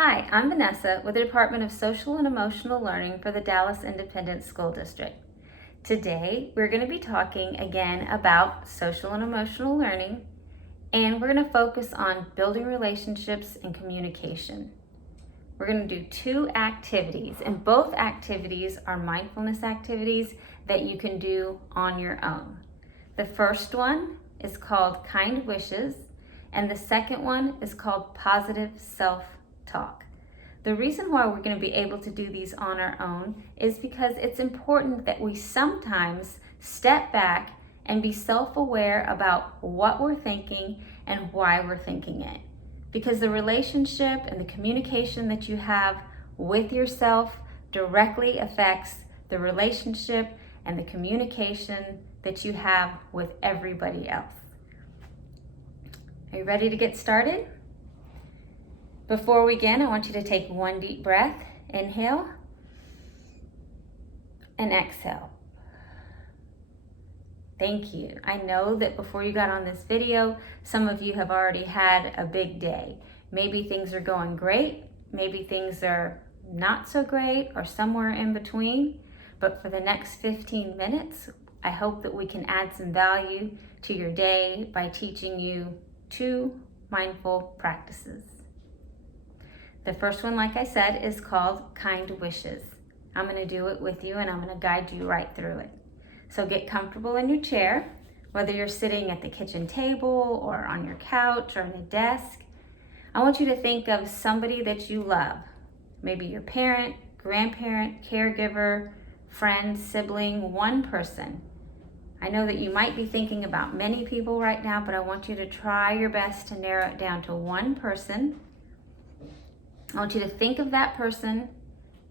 Hi, I'm Venesa with the Department of Social and Emotional Learning for the Dallas Independent School District. Today, we're going to be talking again about social and emotional learning, and we're going to focus on building relationships and communication. We're going to do 2 activities, and both activities are mindfulness activities that you can do on your own. The first one is called Kind Wishes, and the second one is called Positive Self-Talk. The reason why we're going to be able to do these on our own is because it's important that we sometimes step back and be self-aware about what we're thinking and why we're thinking it. Because the relationship and the communication that you have with yourself directly affects the relationship and the communication that you have with everybody else. Are you ready to get started? Before we begin, I want you to take one deep breath. Inhale and exhale. Thank you. I know that before you got on this video, some of you have already had a big day. Maybe things are going great, maybe things are not so great, or somewhere in between. But for the next 15 minutes, I hope that we can add some value to your day by teaching you 2 mindful practices. The first one, like I said, is called Kind Wishes. I'm going to do it with you and I'm going to guide you right through it. So get comfortable in your chair, whether you're sitting at the kitchen table or on your couch or on a desk. I want you to think of somebody that you love. Maybe your parent, grandparent, caregiver, friend, sibling, one person. I know that you might be thinking about many people right now, but I want you to try your best to narrow it down to one person. I want you to think of that person,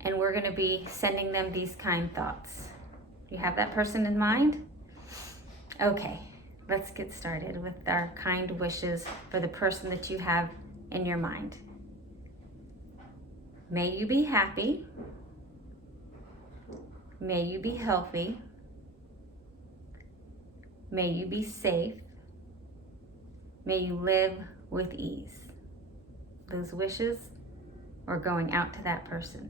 and we're going to be sending them these kind thoughts. You have that person in mind? Okay, let's get started with our kind wishes for the person that you have in your mind. May you be happy. May you be healthy. May you be safe. May you live with ease. Those wishes are going out to that person.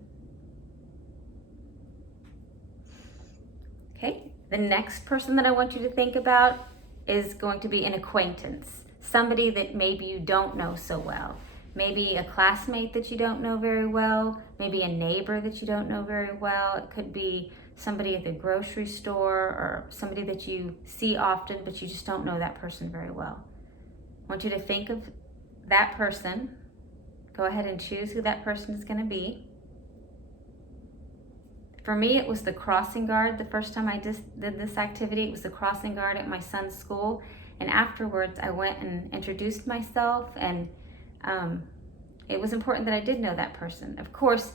Okay, the next person that I want you to think about is going to be an acquaintance, somebody that maybe you don't know so well. Maybe a classmate that you don't know very well, maybe a neighbor that you don't know very well. It could be somebody at the grocery store or somebody that you see often, but you just don't know that person very well. I want you to think of that person. Go ahead and choose who that person is going to be. For me, it was the crossing guard. The first time I did this activity, it was the crossing guard at my son's school. And afterwards, I went and introduced myself, and it was important that I did know that person. Of course,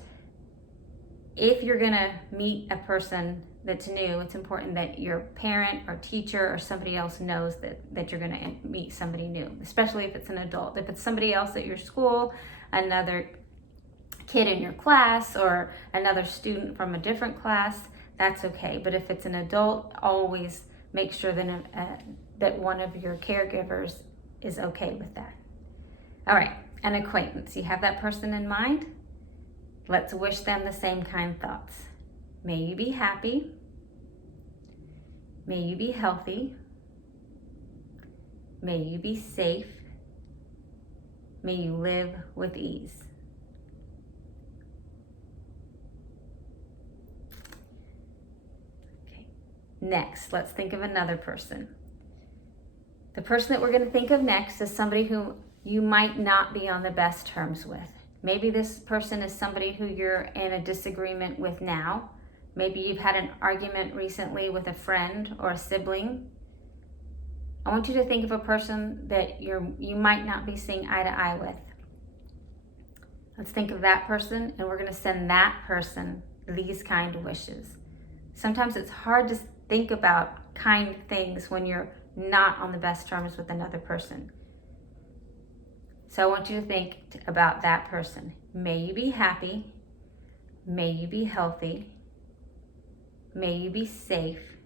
if you're going to meet a person that's new, it's important that your parent or teacher or somebody else knows that you're going to meet somebody new, especially if it's an adult. If it's somebody else at your school, another kid in your class, or another student from a different class, that's okay. But if it's an adult, always make sure that one of your caregivers is okay with that. All right, an acquaintance. You have that person in mind? Let's wish them the same kind thoughts. May you be happy. May you be healthy. May you be safe. May you live with ease. Okay. Next, let's think of another person. The person that we're going to think of next is somebody who you might not be on the best terms with. Maybe this person is somebody who you're in a disagreement with now. Maybe you've had an argument recently with a friend or a sibling. I want you to think of a person that you might not be seeing eye to eye with. Let's think of that person, and we're going to send that person these kind wishes. Sometimes it's hard to think about kind things when you're not on the best terms with another person. So I want you to think about that person. May you be happy. May you be healthy. May you be safe.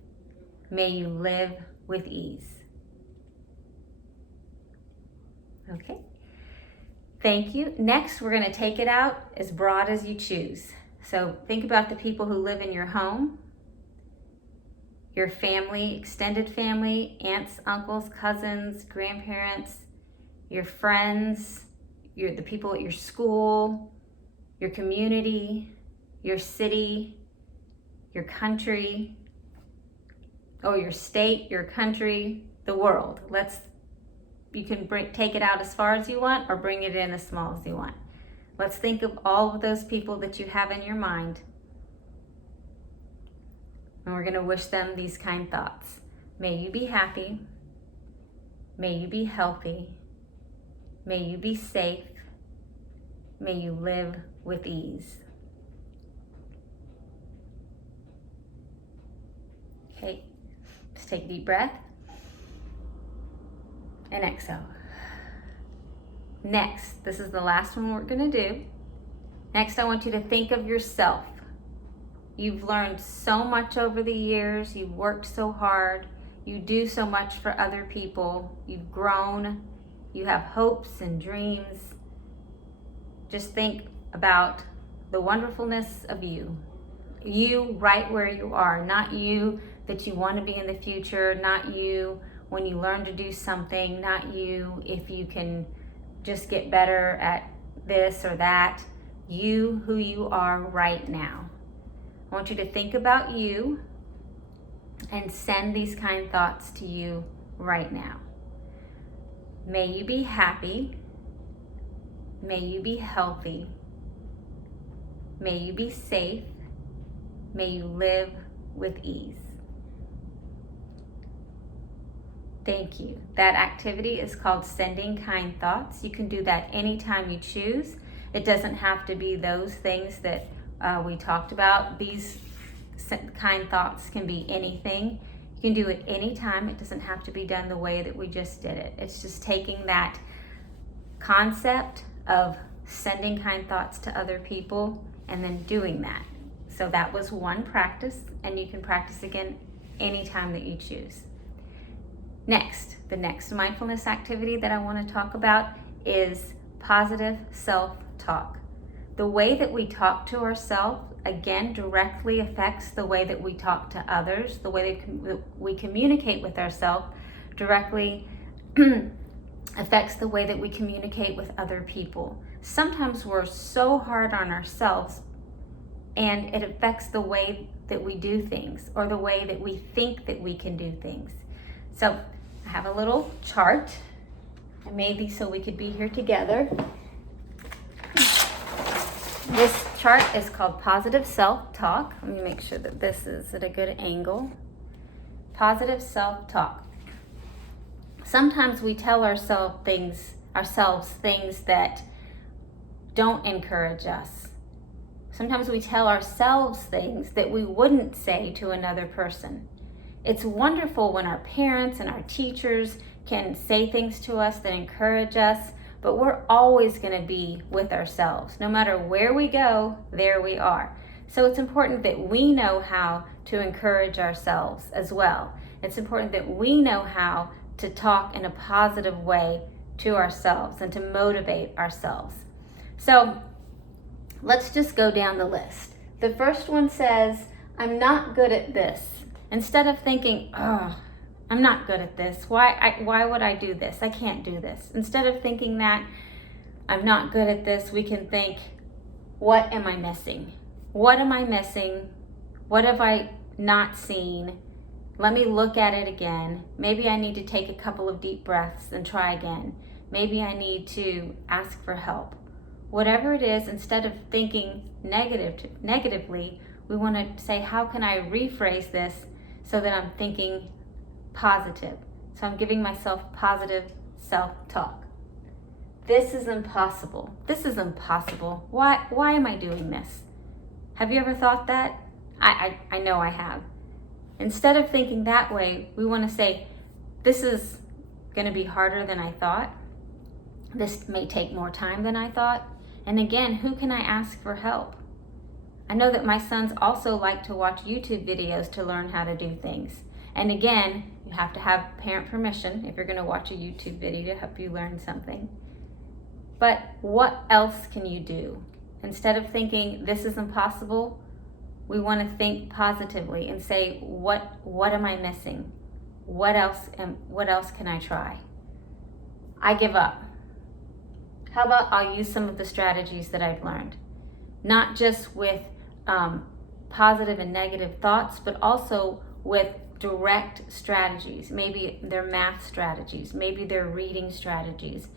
May you live with ease. Okay. Thank you. Next, we're going to take it out as broad as you choose. So think about the people who live in your home, your family, extended family, aunts, uncles, cousins, grandparents, your friends, the people at your school, your community, your city, your country, or your state, your country, the world. You can take it out as far as you want or bring it in as small as you want. Let's think of all of those people that you have in your mind. And we're going to wish them these kind thoughts. May you be happy. May you be healthy. May you be safe. May you live with ease. Okay, just take a deep breath and exhale. Next, this is the last one we're going to do. Next, I want you to think of yourself. You've learned so much over the years. You've worked so hard. You do so much for other people. You've grown. You have hopes and dreams. Just think about the wonderfulness of you. You right where you are, not you that you want to be in the future, not you when you learn to do something, not you if you can just get better at this or that. You who you are right now. I want you to think about you and send these kind thoughts to you right now. May you be happy. May you be healthy. May you be safe. May you live with ease. Thank you. That activity is called Sending Kind Thoughts. You can do that anytime you choose. It doesn't have to be those things that we talked about. These kind thoughts can be anything. You can do it anytime. It doesn't have to be done the way that we just did it. It's just taking that concept of sending kind thoughts to other people and then doing that. So that was one practice, and you can practice again anytime that you choose. Next, the next mindfulness activity that I want to talk about is positive self-talk. The way that we talk to ourselves, again, directly affects the way that we talk to others. The way that we communicate with ourselves directly affects the way that we communicate with other people. Sometimes we're so hard on ourselves, and it affects the way that we do things or the way that we think that we can do things. So I have a little chart. I made these so we could be here together. This chart is called Positive Self-Talk. Let me make sure that this is at a good angle. Positive self-talk. Sometimes we tell ourselves things that don't encourage us. Sometimes we tell ourselves things that we wouldn't say to another person. It's wonderful when our parents and our teachers can say things to us that encourage us, but we're always going to be with ourselves. No matter where we go, there we are. So it's important that we know how to encourage ourselves as well. It's important that we know how to talk in a positive way to ourselves and to motivate ourselves. So let's just go down the list. The first one says, I'm not good at this. Instead of thinking, oh, I'm not good at this. Why would I do this? I can't do this. Instead of thinking that I'm not good at this, we can think, what am I missing? What am I missing? What have I not seen? Let me look at it again. Maybe I need to take a couple of deep breaths and try again. Maybe I need to ask for help. Whatever it is, instead of thinking negatively, we want to say, how can I rephrase this so that I'm thinking positive? So I'm giving myself positive self-talk. This is impossible. This is impossible. Why am I doing this? Have you ever thought that? I know I have. Instead of thinking that way, we want to say, this is going to be harder than I thought. This may take more time than I thought. And again, who can I ask for help? I know that my sons also like to watch YouTube videos to learn how to do things. And again, you have to have parent permission if you're going to watch a YouTube video to help you learn something. But what else can you do? Instead of thinking this is impossible, we want to think positively and say, what am I missing? What else can I try? I give up. How about I'll use some of the strategies that I've learned, not just with positive and negative thoughts, but also with direct strategies. Maybe they're math strategies, maybe they're reading strategies,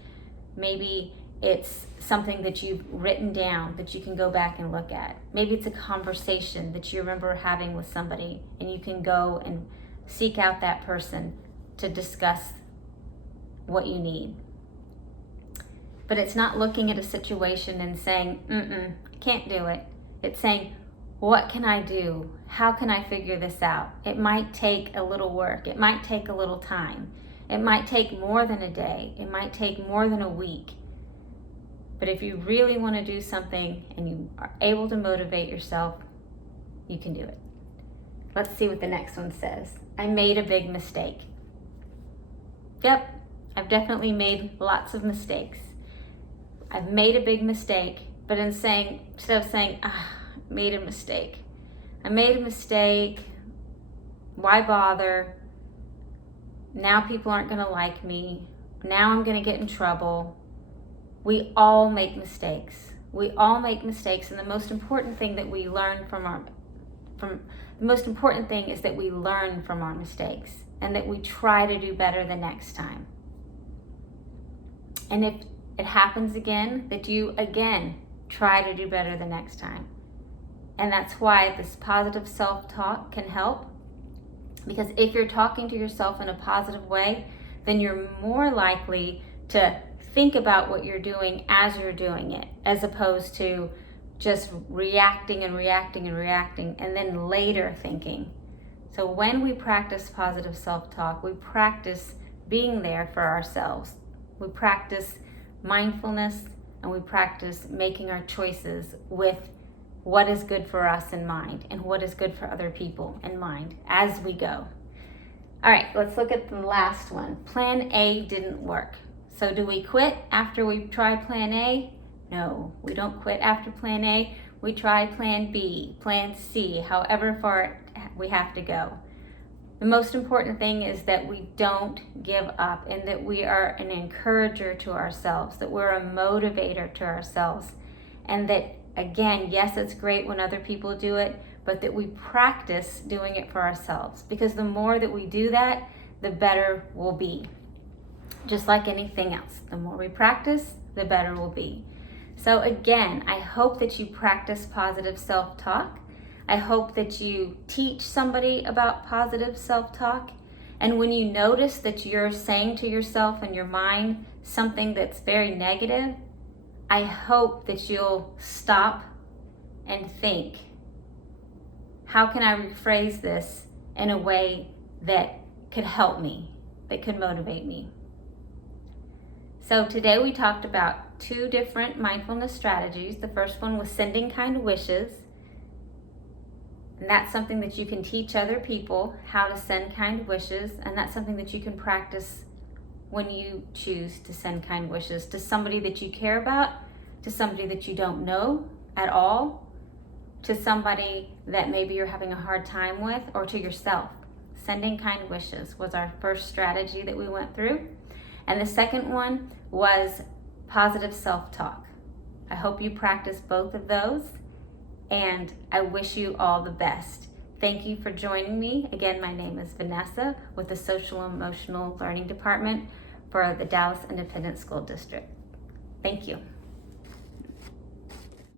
maybe it's something that you've written down that you can go back and look at. Maybe it's a conversation that you remember having with somebody and you can go and seek out that person to discuss what you need. But it's not looking at a situation and saying, can't do it. It's saying, what can I do? How can I figure this out? It might take a little work. It might take a little time. It might take more than a day. It might take more than a week. But if you really want to do something and you are able to motivate yourself, you can do it. Let's see what the next one says. I made a big mistake. Yep, I've definitely made lots of mistakes. I've made a big mistake, but instead of saying, I made a mistake. I made a mistake. Why bother? Now people aren't going to like me. Now I'm going to get in trouble. We all make mistakes. We all make mistakes, and the most important thing that we learn the most important thing is that we learn from our mistakes and that we try to do better the next time. And if it happens again, that you again try to do better the next time. And that's why this positive self-talk can help, because if you're talking to yourself in a positive way, then you're more likely to think about what you're doing as you're doing it, as opposed to just reacting and then later thinking. So when we practice positive self-talk, we practice being there for ourselves. We practice mindfulness, and we practice making our choices with what is good for us in mind and what is good for other people in mind as we go. All right, let's look at the last one. Plan A didn't work. So do we quit after we try plan A? No, we don't quit after plan A. We try plan B, plan C, however far we have to go. The most important thing is that we don't give up and that we are an encourager to ourselves, that we're a motivator to ourselves. And that, again, yes, it's great when other people do it, but that we practice doing it for ourselves. Because the more that we do that, the better we'll be. Just like anything else, the more we practice, the better we'll be. So again, I hope that you practice positive self-talk. I hope that you teach somebody about positive self-talk. And when you notice that you're saying to yourself in your mind something that's very negative, I hope that you'll stop and think, how can I rephrase this in a way that could help me, that could motivate me? So today we talked about 2 different mindfulness strategies. The first one was sending kind wishes. And that's something that you can teach other people, how to send kind wishes. And that's something that you can practice when you choose to send kind wishes to somebody that you care about, to somebody that you don't know at all, to somebody that maybe you're having a hard time with, or to yourself. Sending kind wishes was our first strategy that we went through. And the second one was positive self-talk. I hope you practice both of those, and I wish you all the best. Thank you for joining me. Again, my name is Venesa with the Social Emotional Learning Department for the Dallas Independent School District. Thank you.